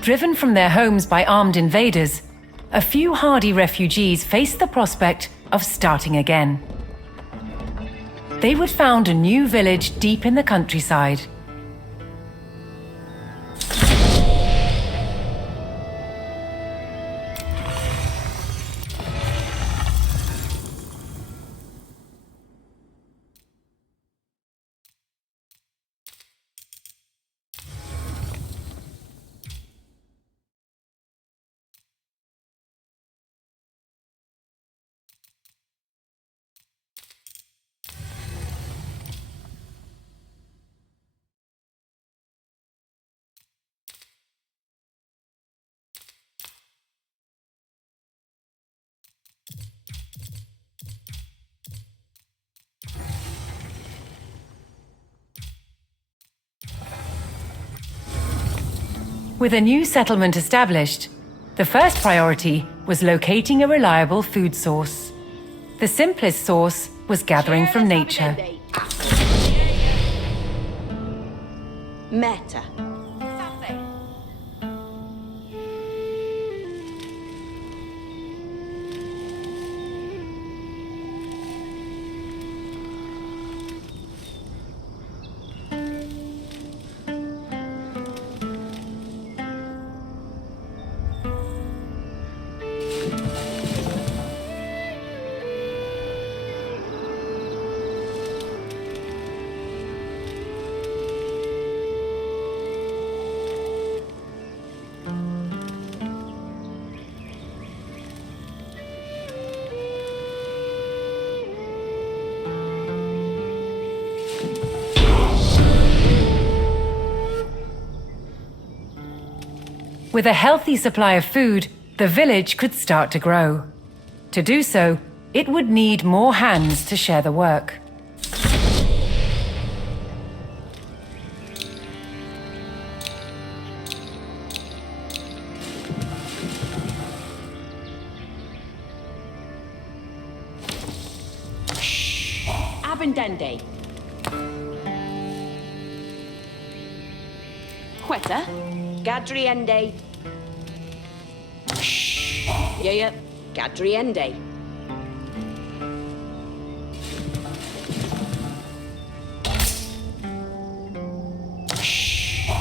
Driven from their homes by armed invaders, a few hardy refugees faced the prospect of starting again. They would found a new village deep in the countryside. With a new settlement established, the first priority was locating a reliable food source. The simplest source was gathering from nature. Meta. With a healthy supply of food, the village could start to grow. To do so, it would need more hands to share the work. Abendende. Quetta. Gadriende. Yeah. Gadriende.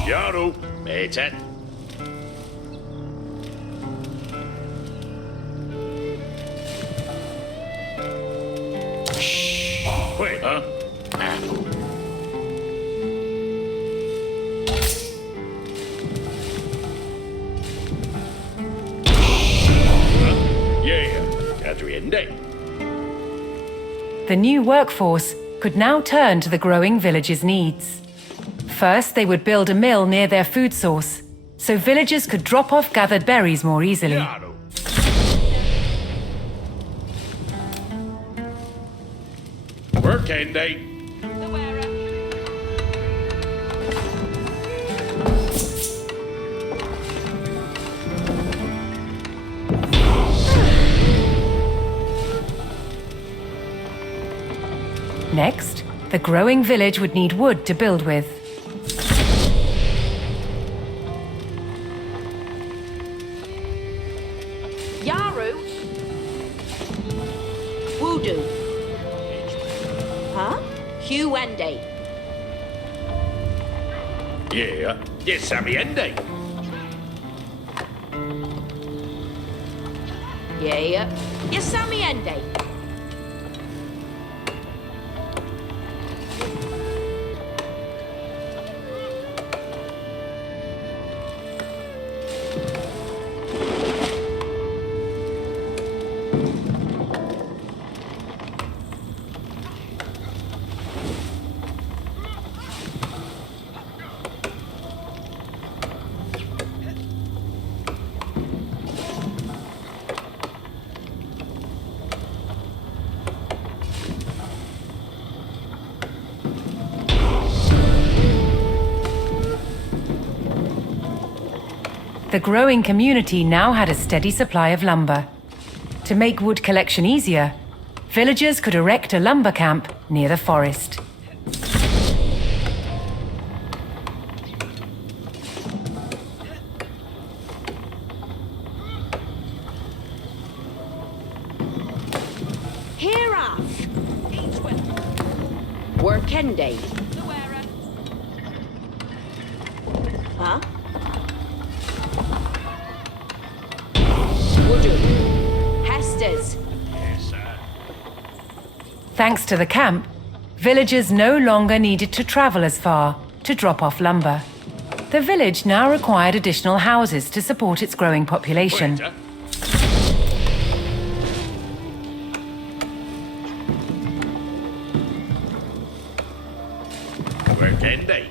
Yaru, mate. Wait, huh? The new workforce could now turn to the growing village's needs. First, they would build a mill near their food source, so villagers could drop off gathered berries more easily. Work day. Next, the growing village would need wood to build with. Yaru. Voodoo. Huh? Huende. Yeah, yes, Samiende. Yeah. Yasamiende. The growing community now had a steady supply of lumber. To make wood collection easier, villagers could erect a lumber camp near the forest. Work end day. Huh? Voodoo. Hestes. Yes, sir. Thanks to the camp, villagers no longer needed to travel as far to drop off lumber. The village now required additional houses to support its growing population. Waiter. Work end day.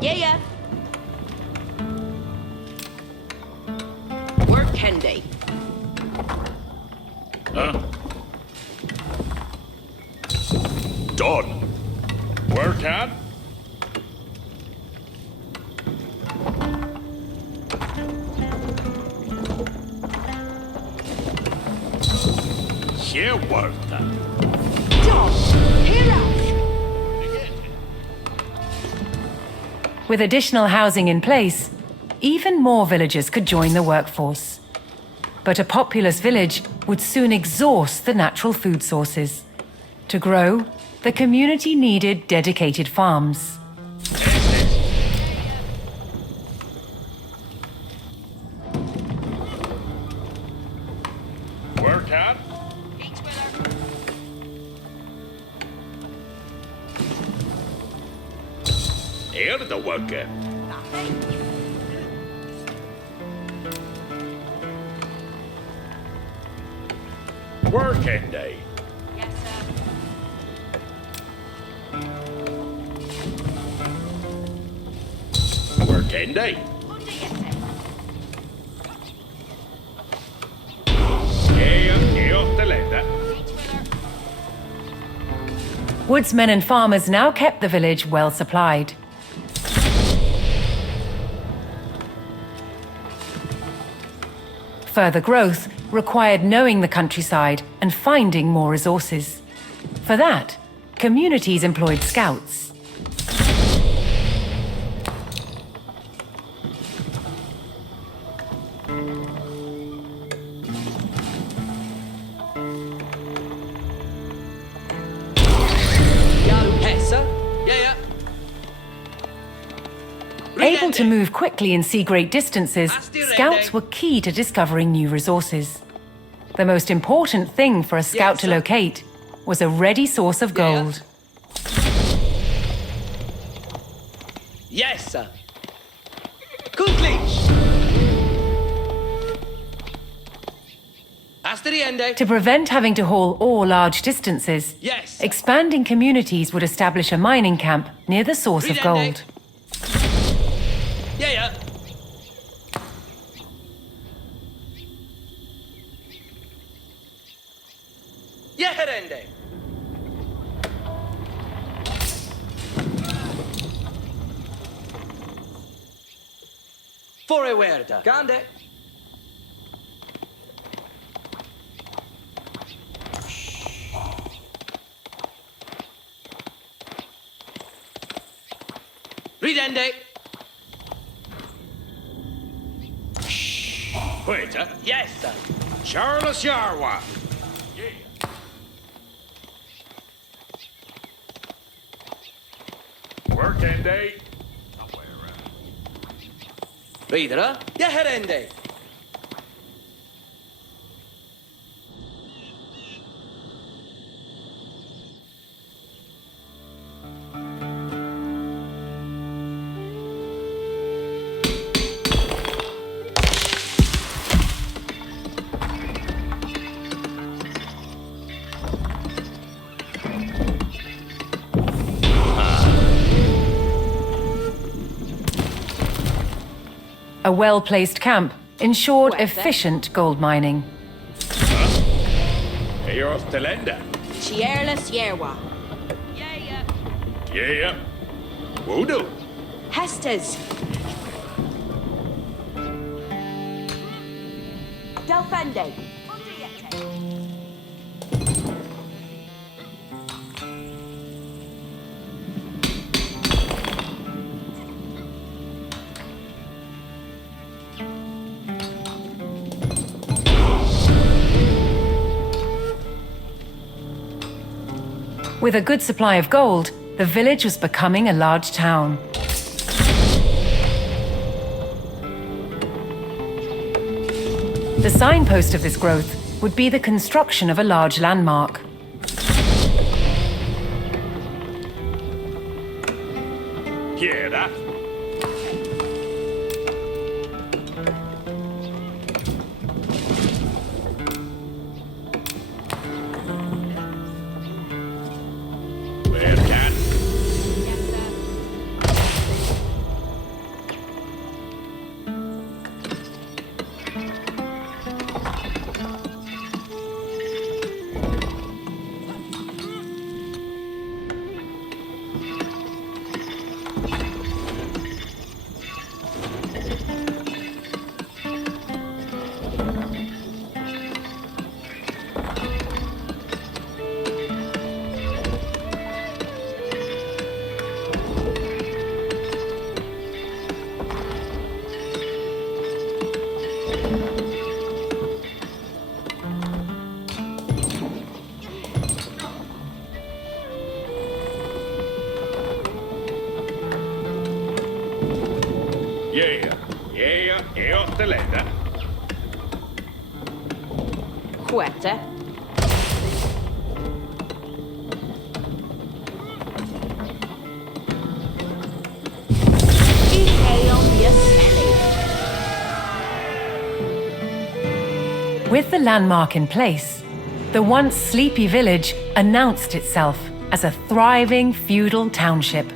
Yeah. Work end day. Huh? Done. Work on. Here work done. Dog. Here out. With additional housing in place, even more villagers could join the workforce. But a populous village would soon exhaust the natural food sources. To grow, the community needed dedicated farms. Work on. Here the worker. Working day. Yes, sir. Working day. Here the letter. Woodsmen and farmers now kept the village well supplied. Further growth required knowing the countryside and finding more resources. For that, communities employed scouts. Able to move quickly and see great distances, scouts were key to discovering new resources. The most important thing for a scout to locate was a ready source of gold. Yes, sir. Kuklich. Asteriende. To prevent having to haul ore large distances, Yes. expanding communities would establish a mining camp near the source of gold. Yeah. Yeherende. Foreverda. Gande. Ridende. Waiter. Yes, sir. Charles Yarwa. Working day. Ridera. Yeherende. A well-placed camp ensured Well, then. efficient gold mining. Here the lender. Chierless Yerwa. Yeah. Voodoo. Hestes. Delfende. With a good supply of gold, the village was becoming a large town. The signpost of this growth would be the construction of a large landmark. Hear that? Where can? Yes, sir. Eottelenda. Quetta. With the landmark in place, the once sleepy village announced itself as a thriving feudal township.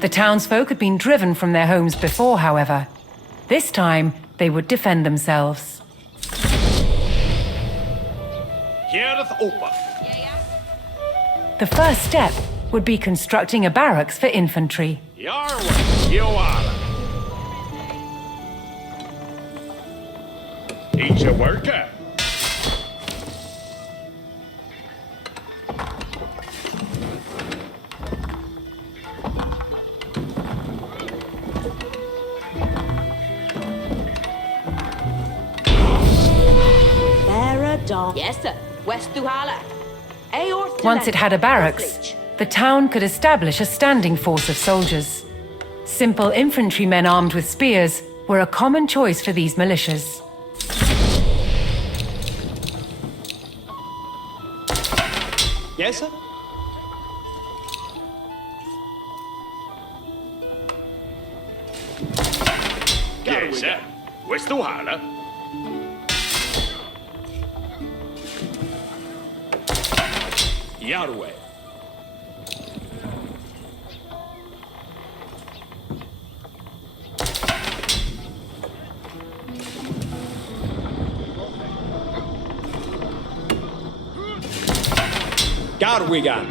The townsfolk had been driven from their homes before, however. This time, they would defend themselves. Hiereth Opa. The first step would be constructing a barracks for infantry. Yarwa. Yoala. Each a worker. Yes, sir. West Duhala. Once it had a barracks, the town could establish a standing force of soldiers. Simple infantrymen armed with spears were a common choice for these militias. Yes, sir. Yes, sir. West Duhala. Yarwe. Garwigan.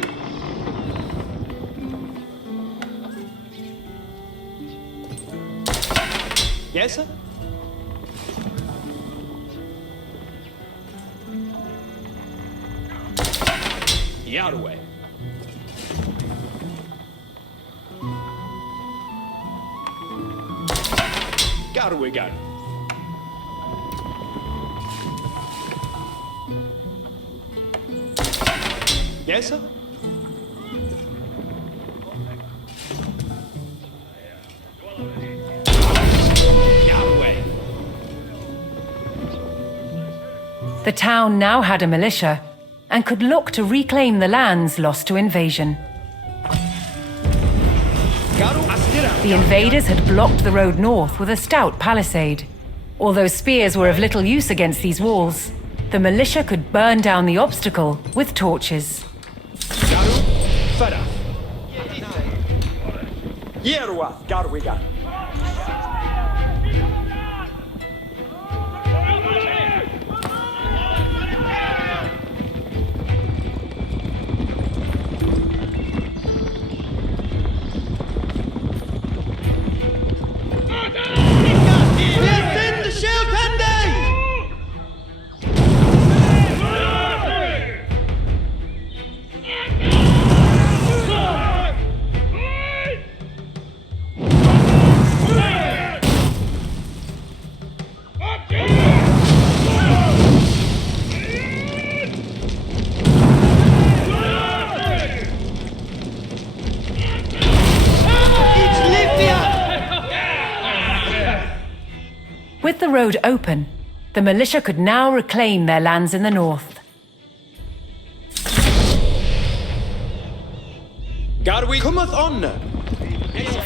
Yes, sir. Yarwe. Garwigan. Yes, sir. Yarwe. The town now had a militia and could look to reclaim the lands lost to invasion. Garu Astira. The invaders had blocked the road north with a stout palisade. Although spears were of little use against these walls, the militia could burn down the obstacle with torches. Garu Farah. Yerwa. Garwigan. With the road open, the militia could now reclaim their lands in the north. Garwi cometh on.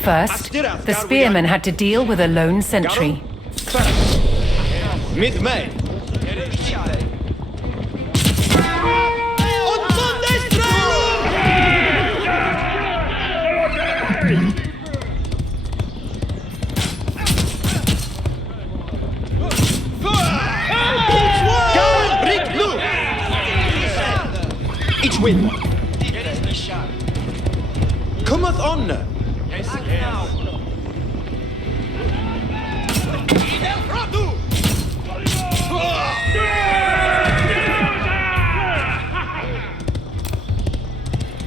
First, the spearmen had to deal with a lone sentry. Mid May. Each win. Cometh on.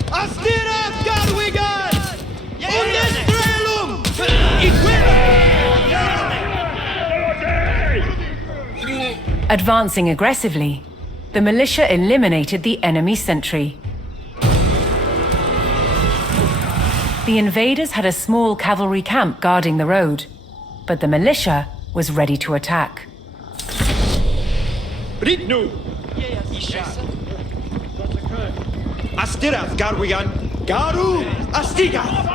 Astira Garwigan! Undestrelum! Advancing aggressively, the militia eliminated the enemy sentry. The invaders had a small cavalry camp guarding the road, but the militia was ready to attack. Ritnu! Astirath Garwigan! Garu! Astigath!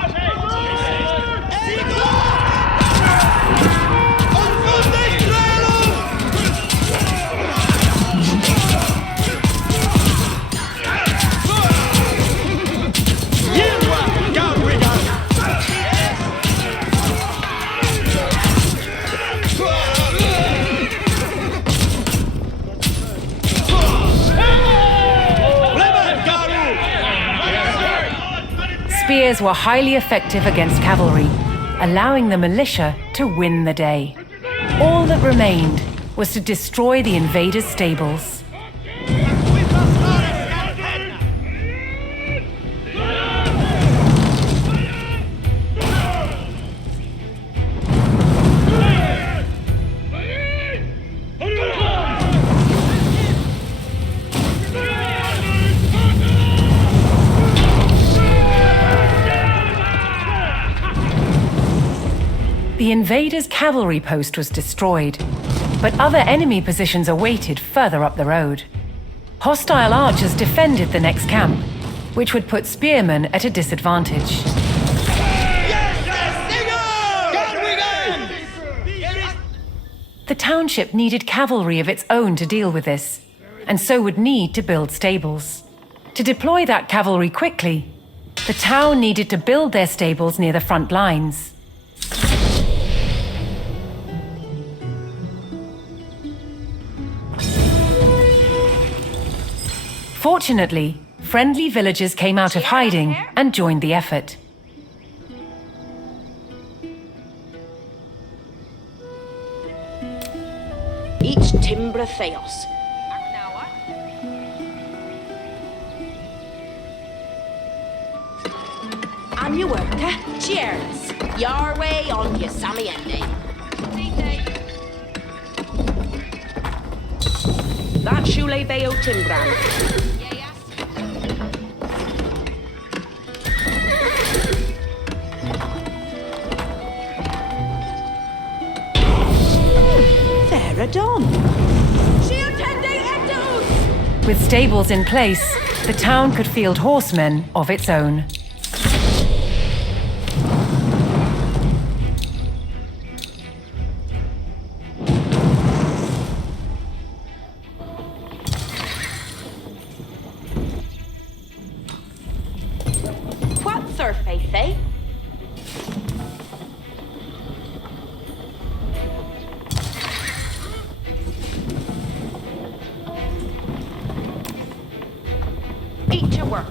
Spears were highly effective against cavalry, allowing the militia to win the day. All that remained was to destroy the invaders' stables. The invaders' cavalry post was destroyed, but other enemy positions awaited further up the road. Hostile archers defended the next camp, which would put spearmen at a disadvantage. The township needed cavalry of its own to deal with this, and so would need to build stables. To deploy that cavalry quickly, the town needed to build their stables near the front lines. Fortunately, friendly villagers came out of hiding and joined the effort. Each Timbra Theos. And you worker, cheers. Your way on your Sammy Endy. That Shule Veo Timbran. Done. With stables in place, the town could field horsemen of its own. What surface, eh? Eat your worker.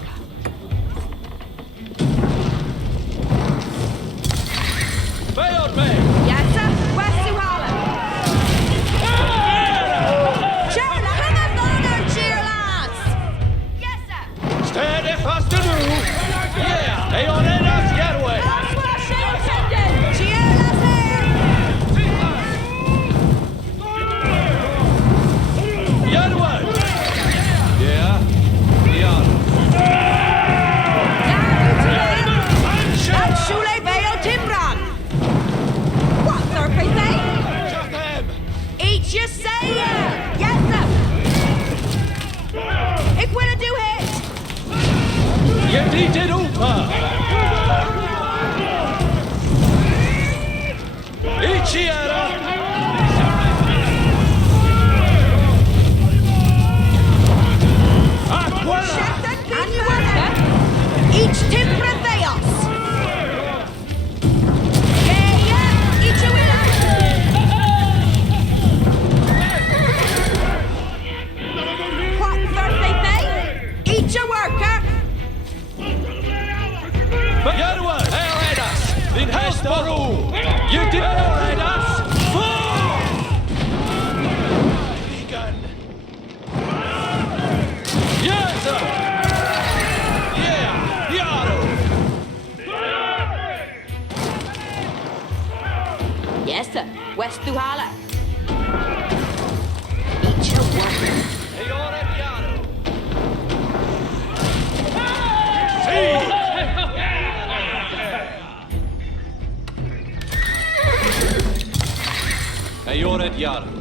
Jedite upa! Ichiera! Aquella! Each timber theos! Yeah, each a winner! What birthday pay? Each a worker! Yarwa! Eredas! Din Hesbaru! You did Eredas! Vegan! Yes, sir! Yeah! Yaro! Yes, sir. West Duhala. Each a worker. Eoret Yaro! Eoret Yaro!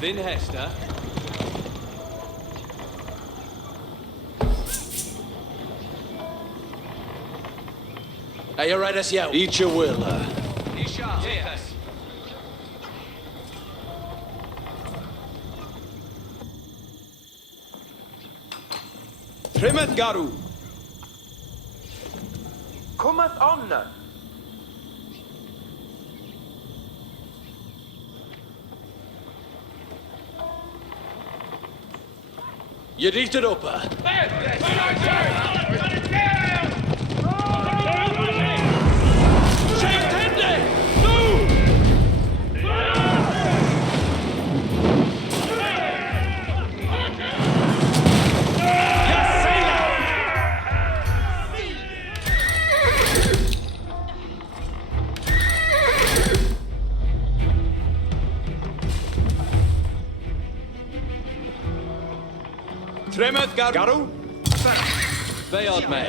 Din Hester. Eoredas Yao. Eat your will. Yes. Trimmet Garu. Cometh on. Jedite upa! Trimmet Garu. Beod me.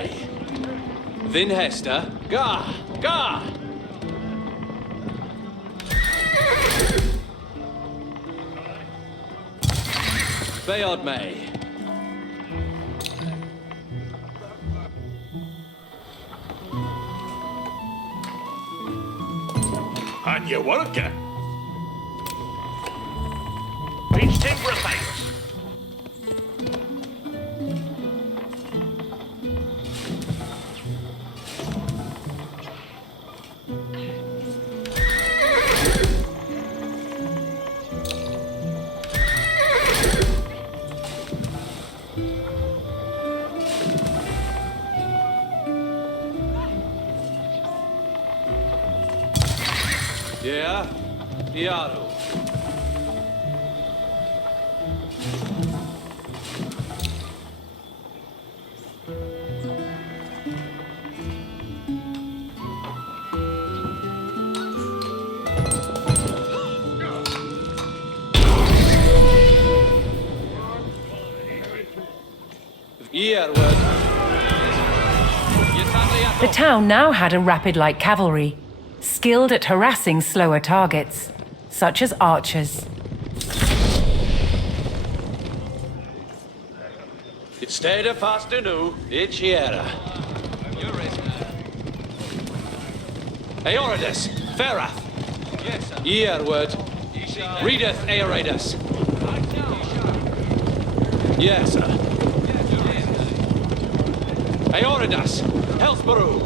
Din Hester. Ga! Ga! Beod me. On your worker. Reach timber files. Yeah? Yaro. The town now had a rapid light cavalry, skilled at harassing slower targets, such as archers. Stay fast nu, Ichiera. Eoridus, Ferath. Yes, sir. Earward. Readeth Eoridus. Yes, sir. Eoridus, Helsbaru.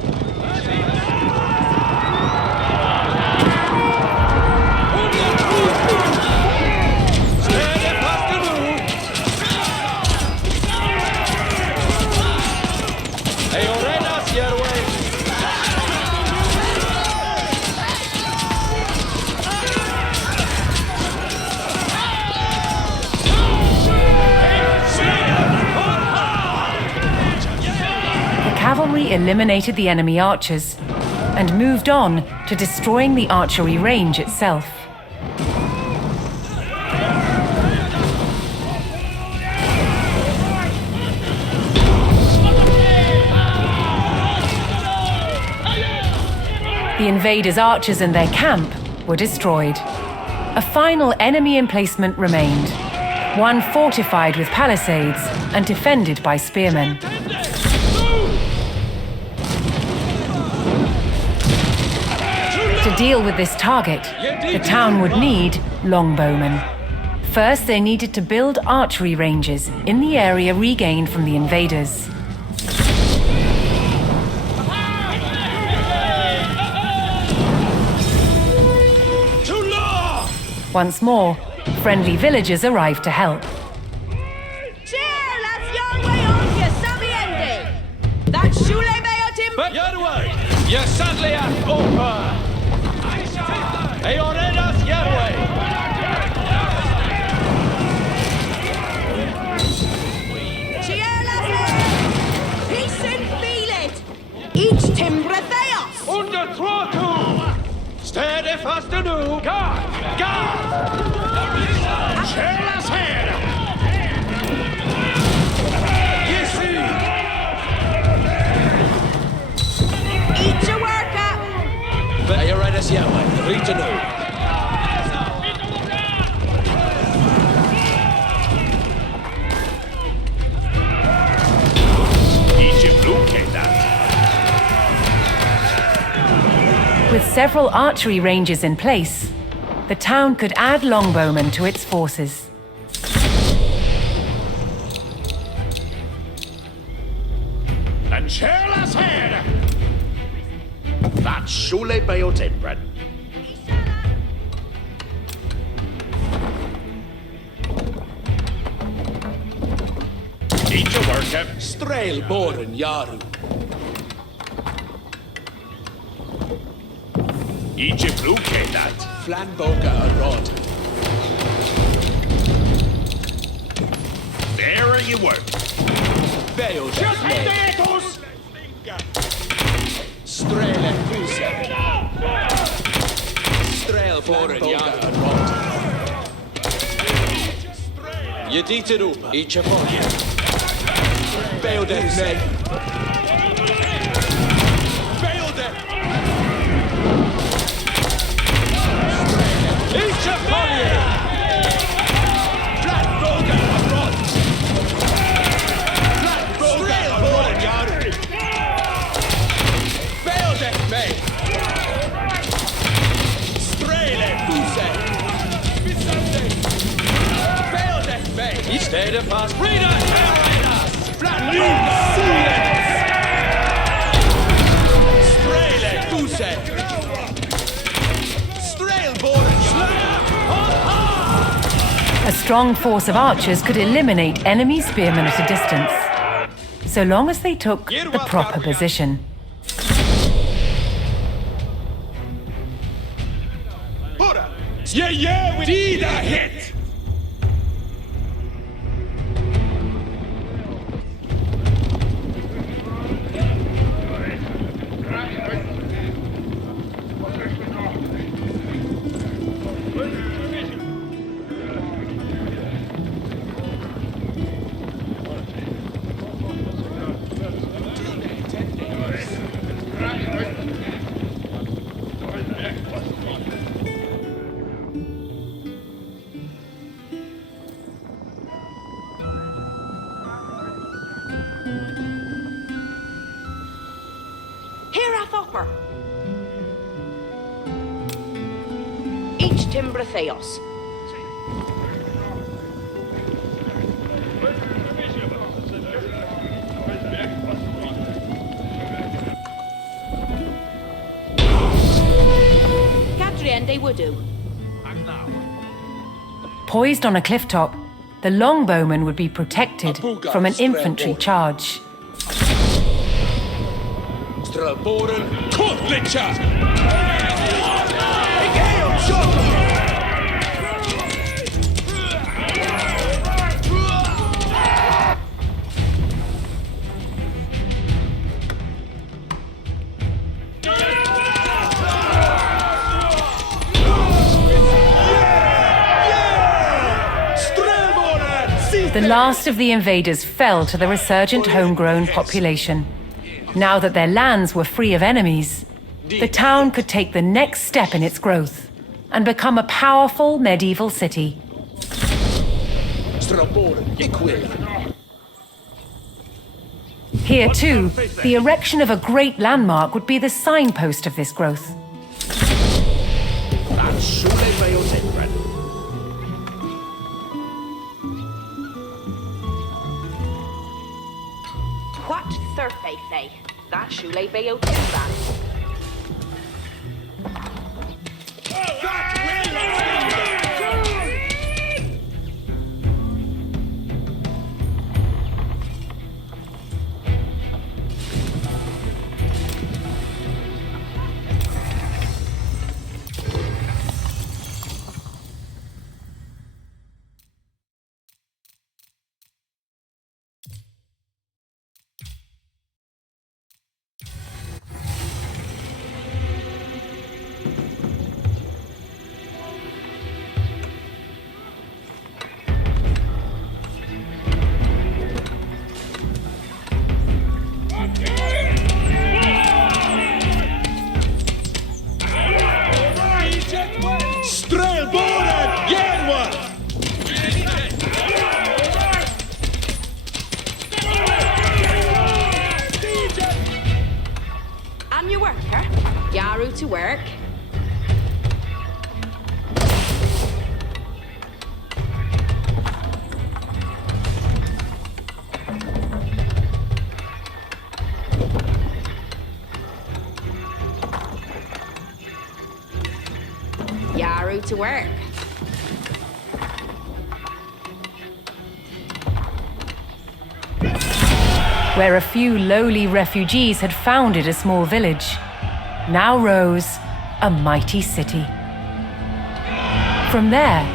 Cavalry eliminated the enemy archers and moved on to destroying the archery range itself. The invaders' archers and their camp were destroyed. A final enemy emplacement remained, one fortified with palisades and defended by spearmen. To deal with this target, the town would need longbowmen. First, they needed to build archery ranges in the area regained from the invaders. Once more, friendly villagers arrived to help. Cheer, that's your way on you, Sabiende! That's Shule Mayo Tim. Your way! Your sadly at Opa! Eoredas your way! Cheer, lads! Peace and feel it! Each timbre theos! Under throttle! Steady fast to do! Guard! Guard! Cheerless head! You see! Each a worker! But Eoredas your way, read to know. Egypt locate that. With several archery ranges in place, the town could add longbowmen to its forces. And cheerless head! That's Shule Bayotimbran. Each a worker. Strail Boren Yaru. Egypt locate that. Flanboga a rod. There you work. Bayo just Strail Kusa. Strail Boren Yaru a rod. Yedita Rupa. Each a fog. Bayo de Meg. Bayo de. Each a fog. Flat Boga a rod. Flat Boga a Boren Yaru. Bayo de Meg. Strail Kusa. Bayo de Meg. Each day to pass. Read us. Flat Strail Kusa. Strail Boren A strong force of archers could eliminate enemy spearmen at a distance, so long as they took the proper position. Yeah, we did a hit! Herathopper. Each timbre theos. Gadriende would do. Poised on a cliff top, the longbowmen would be protected from an infantry charge. Boren Kotlicha! The last of the invaders fell to the resurgent homegrown population. Now that their lands were free of enemies, the town could take the next step in its growth, and become a powerful medieval city. Here, too, the erection of a great landmark would be the signpost of this growth. That's Shule Beotembran. What surface say? That Shule Beotimban. Strelboren! Järva! I'm your worker. Yaru to work. Yaru to work. Where a few lowly refugees had founded a small village, now rose a mighty city. From there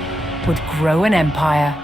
would grow an empire.